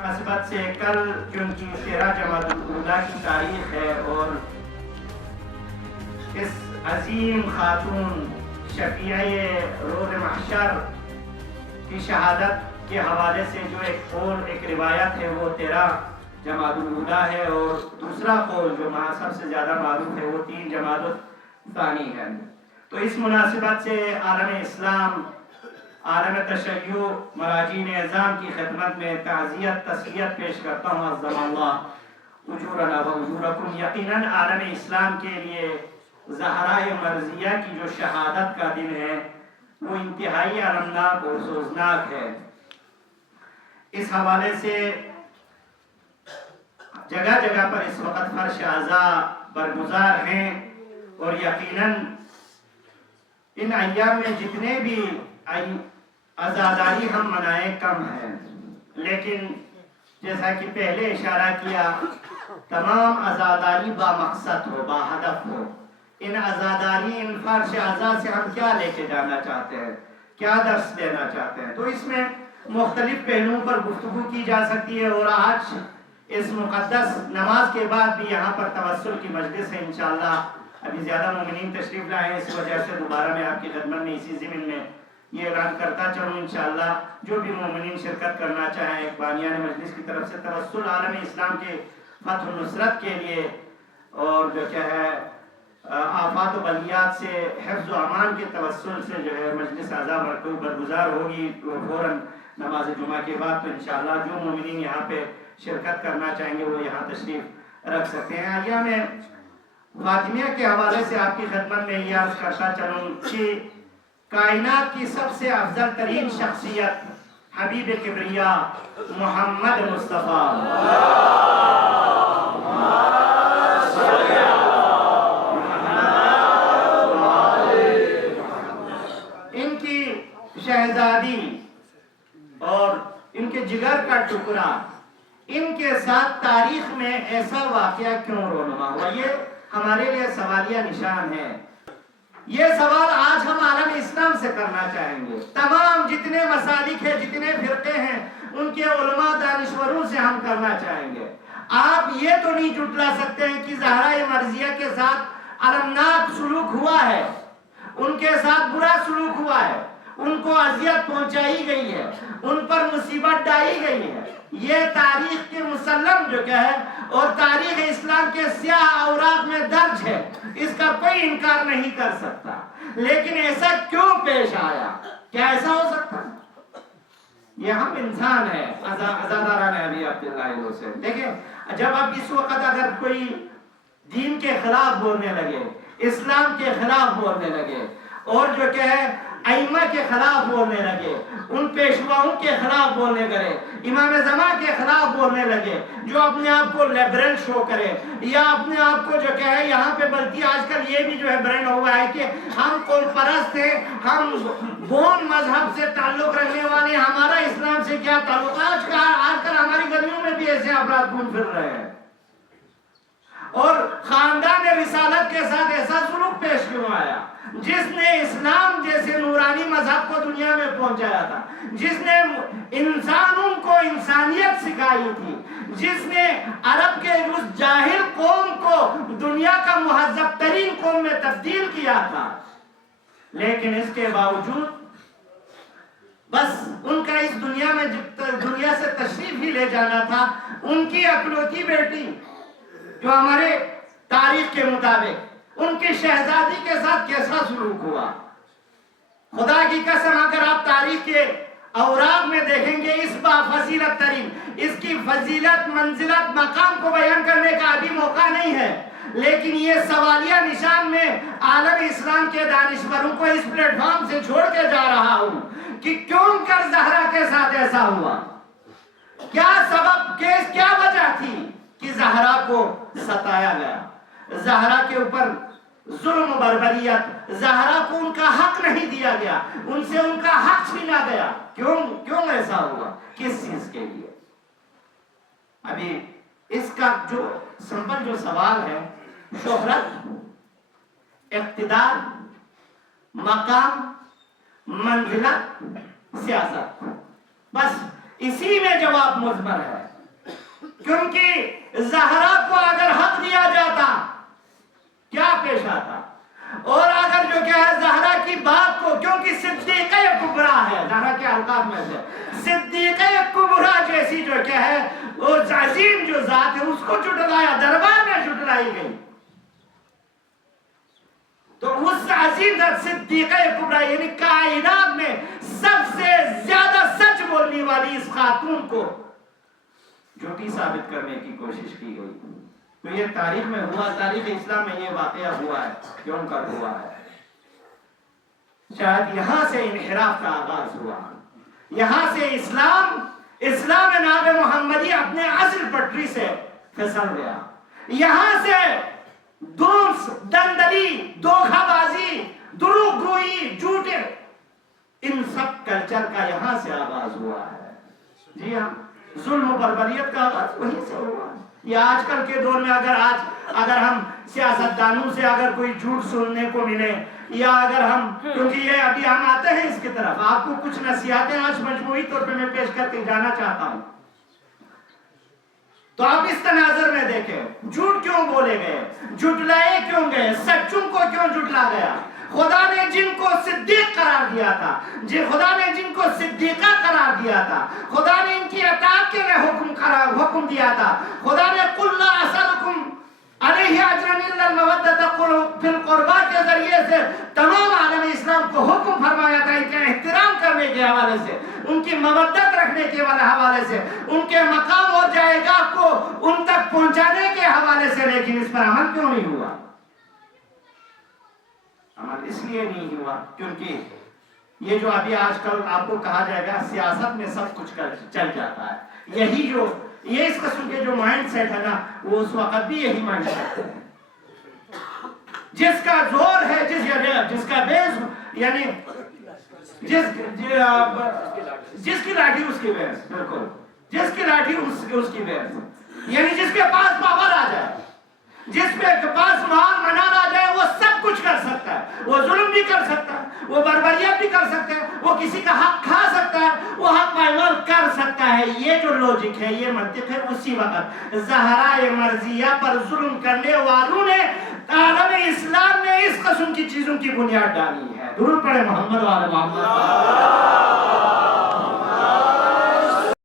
مناسبت سے کل چونکہ 13 جمادی الاولیٰ کی تاریخ ہے اور اس عظیم خاتون شفیع روز محشر کی شہادت کے حوالے سے جو ایک روایت ہے وہ 13 جمادی الاولیٰ ہے، اور دوسرا قول جو سب سے زیادہ معروف ہے وہ 3 جمادی الثانی ہے۔ تو اس مناسبت سے عالم اسلام، عالم تشیع، مراجعین اعظام کی خدمت میں تعزیت تسلیت پیش کرتا ہوں۔ عظم اللہ اجورنا و اجورکم۔ یقیناً عالم اسلام کے لیے زہرائے مرضیہ کی جو شہادت کا دن ہے وہ انتہائی المناک اور سوزناک ہے۔ اس حوالے سے جگہ جگہ پر اس وقت فرش عزا برگزار ہیں، اور یقیناً ان ایام میں جتنے بھی عزاداری ہم منائیں کم ہیں، لیکن جیسا کہ پہلے اشارہ کیا، تمام عزاداری با مقصد ہو، با ہدف ہو۔ ان عزاداری، ان فرش عزا سے ہم کیا لے کے جانا چاہتے ہیں، کیا درس دینا چاہتے ہیں، تو اس میں مختلف پہلوؤں پر گفتگو کی جا سکتی ہے۔ اور آج اس مقدس نماز کے بعد بھی یہاں پر توسل کی مجلس ہے انشاءاللہ۔ ابھی زیادہ مومنین تشریف لائے ہیں، اس وجہ سے دوبارہ میں آپ کی خدمت میں اسی ضمن میں یہ اعلان کرتا چلوں، انشاءاللہ جو بھی مومنین شرکت کرنا چاہیں، ایک بانیان مجلس کی طرف سے توسل عالم اسلام کے فتح و نصرت کے لیے، اور جو کیا ہے آفات و بلیات سے حفظ و امان کے توسل سے جو ہے مجلس عزا برگزار ہوگی فوراً نماز جمعہ کے بعد۔ تو انشاءاللہ جو مومنین یہاں پہ شرکت کرنا چاہیں گے وہ یہاں تشریف رکھ سکتے ہیں۔ ایام فاطمیہ کے حوالے سے آپ کی خدمت میں یہ عرض کرتا چلوں کہ کائنات کی سب سے افضل ترین شخصیت حبیب کبریا محمد مصطفیٰ، ان کی شہزادی اور ان کے جگر کا ٹکڑا، ان کے ساتھ تاریخ میں ایسا واقعہ کیوں رونما ہوا، یہ ہمارے لیے سوالیہ نشان ہے۔ یہ سوال آج ہم عالم اسلام سے کرنا چاہیں گے۔ تمام جتنے مسالک ہیں، جتنے فرقے ہیں، ان کے علماء دانشوروں سے ہم کرنا چاہیں گے۔ آپ یہ تو نہیں جھٹلا سکتے ہیں کہ زہرا مرضیہ کے ساتھ المناک سلوک ہوا ہے، ان کے ساتھ برا سلوک ہوا ہے، ان کو اذیت پہنچائی گئی ہے، ان پر مصیبت ڈالی گئی ہے۔ یہ تاریخ کے مسلم جو کیا ہے اور تاریخ اسلام کے سیاہ اوراق میں درج ہے، اس کا کوئی انکار نہیں کر سکتا۔ لیکن ایسا کیوں پیش آیا؟ کیا ایسا ہو سکتا؟ یہ ہم انسان ہیں، عزاداران ابی عبداللہ سے دیکھیں، جب اب اس وقت اگر کوئی دین کے خلاف بولنے لگے، اسلام کے خلاف بولنے لگے، اور جو کہ ہے ائمہ کے خلاف بولنے لگے، ان پیشواؤں کے خلاف بولنے لگے، امام زمان کے خلاف بولنے لگے، جو اپنے آپ کو لیبرل شو کرے، یا اپنے آپ کو جو کہ ہے یہاں پہ بلکہ آج کل یہ بھی جو ہے برینڈ ہوا ہے کہ ہم قوم پرست ہیں، ہم بون مذہب سے تعلق رکھنے والے، ہمارا اسلام سے کیا تعلق۔ آج کل ہماری گلیوں میں بھی ایسے افراد گھوم پھر رہے ہیں، اور خاندان رسالت کے ساتھ ایسا سلوک پیش کیوں آیا؟ جس نے اسلام جیسے نورانی مذہب کو دنیا میں پہنچایا تھا، جس نے انسانوں کو انسانیت سکھائی تھی، جس نے عرب کے اس جاہل قوم کو دنیا کا مہذب ترین قوم میں تبدیل کیا تھا، لیکن اس کے باوجود بس ان کا اس دنیا سے تشریف ہی لے جانا تھا۔ ان کی اکلوتی بیٹی جو ہمارے تاریخ کے مطابق ان کی شہزادی کے ساتھ کیسا سلوک ہوا، خدا کی قسم اگر آپ تاریخ کے اوراق میں دیکھیں گے، اس با فضیلت ترین، اس کی فضیلت، منزلت، مقام کو بیان کرنے کا ابھی موقع نہیں ہے، لیکن یہ سوالیہ نشان میں عالم اسلام کے دانشوروں کو اس پلیٹ فارم سے چھوڑ کے جا رہا ہوں کہ کیوں کر زہرا کے ساتھ ایسا ہوا، کیا سبب، کیا وجہ تھی کہ زہرا کو ستایا گیا، زہرا کے اوپر ظلم و بربریت، زہرا کو ان کا حق نہیں دیا گیا، ان سے ان کا حق چھینا گیا، کیوں ایسا ہوا، کس چیز کے لیے؟ ابھی اس کا جو سمپل جو سوال ہے، شہرت، اقتدار، مقام، منزلت، سیاست، بس اسی میں جواب مضمر ہے، کیونکہ زہرا کو اگر حق دیا جاتا کیا پیش آتا، اور اگر جو کیا ہے زہرا کی بات کو، کیونکہ صدیقہ کبریٰ ہے زہرا کے القاب میں سے، صدیقہ کبریٰ جیسی جو کیا ہے وہ عظیم جو ذات ہے اس کو جھٹلایا، دربار میں جھٹلائی گئی، تو اس عظیم ذات صدیقہ کبریٰ یعنی کائنات میں سب سے زیادہ سچ بولنے والی اس خاتون کو جھوٹی ثابت کرنے کی کوشش کی گئی۔ تو یہ تاریخ میں ہوا، تاریخ اسلام میں یہ واقعہ ہوا ہے، کیوں کر ہوا ہے؟ شاید یہاں سے انحراف کا آغاز ہوا، یہاں سے اسلام ناب محمدی اپنے اصل پٹری سے پھسل گیا، یہاں سے دونس، دندلی، دھوکہ بازی، دروغ گوئی، جھوٹے، ان سب کلچر کا یہاں سے آغاز ہوا ہے۔ جی ہاں، ظلم و بربریت کا آغاز وہیں سے ہوا ہے۔ یہ آج کل کے دور میں اگر ہم سیاستدانوں سے اگر کوئی جھوٹ سننے کو ملے، یا اگر ہم، کیونکہ یہ ابھی ہم آتے ہیں اس کی طرف، آپ کو کچھ نصیحتیں آج مجموعی طور پہ میں پیش کر کے جانا چاہتا ہوں، تو آپ اس تناظر میں دیکھیں جھوٹ کیوں بولے گئے، جھٹلائے کیوں گئے، سچوں کو کیوں جھٹلا گیا۔ خدا نے جن کو صدیق قرار دیا تھا، خدا نے جن کو صدیقہ قرار دیا تھا، خدا نے ان کی اطاعت کے لیے حکم دیا تھا، خدا نے قُلْ لَا أَسْأَلُكُمْ عَلَيْهِ أَجْرًا إِلَّا الْمَوَدَّةَ فِي الْقُرْبَى کے ذریعے سے تمام عالم اسلام کو حکم فرمایا تھا ان کے احترام کرنے کے حوالے سے، ان کی مودت رکھنے کے حوالے سے، ان کے مقام اور جائیگاہ کو ان تک پہنچانے کے حوالے سے، لیکن اس پر عمل کیوں نہیں ہوا؟ عمل اس لیے نہیں ہوا کیونکہ یہ جو ابھی آج کل آپ کو کہا جائے گا سیاست میں سب کچھ چل جاتا ہے، یہ اس قسم کے جو مائنڈ سیٹ ہے نا، وہ اس وقت بھی یہی مائنڈ سیٹ ہے، جس کا زور ہے، جس کا بیس، یعنی جس کی لاٹھی اس کی بیس، بالکل جس کی لاٹھی اس کی بیس، یعنی جس کے پاس پاور آ جائے، جس پہ پاس مان منان آ جائے، وہ سب کچھ کر سکتا ہے، وہ ظلم بھی کر سکتا ہے، وہ بربریت بھی کر سکتا ہے، وہ کسی کا حق کھا سکتا ہے، وہ حق پائمال کر سکتا ہے۔ یہ جو لوجک ہے، یہ منطق ہے، اسی وقت زہرا مرضیہ پر ظلم کرنے والوں نے عالم اسلام میں اس قسم کی چیزوں کی بنیاد ڈالی ہے۔ درود پڑھے محمد و آل محمد۔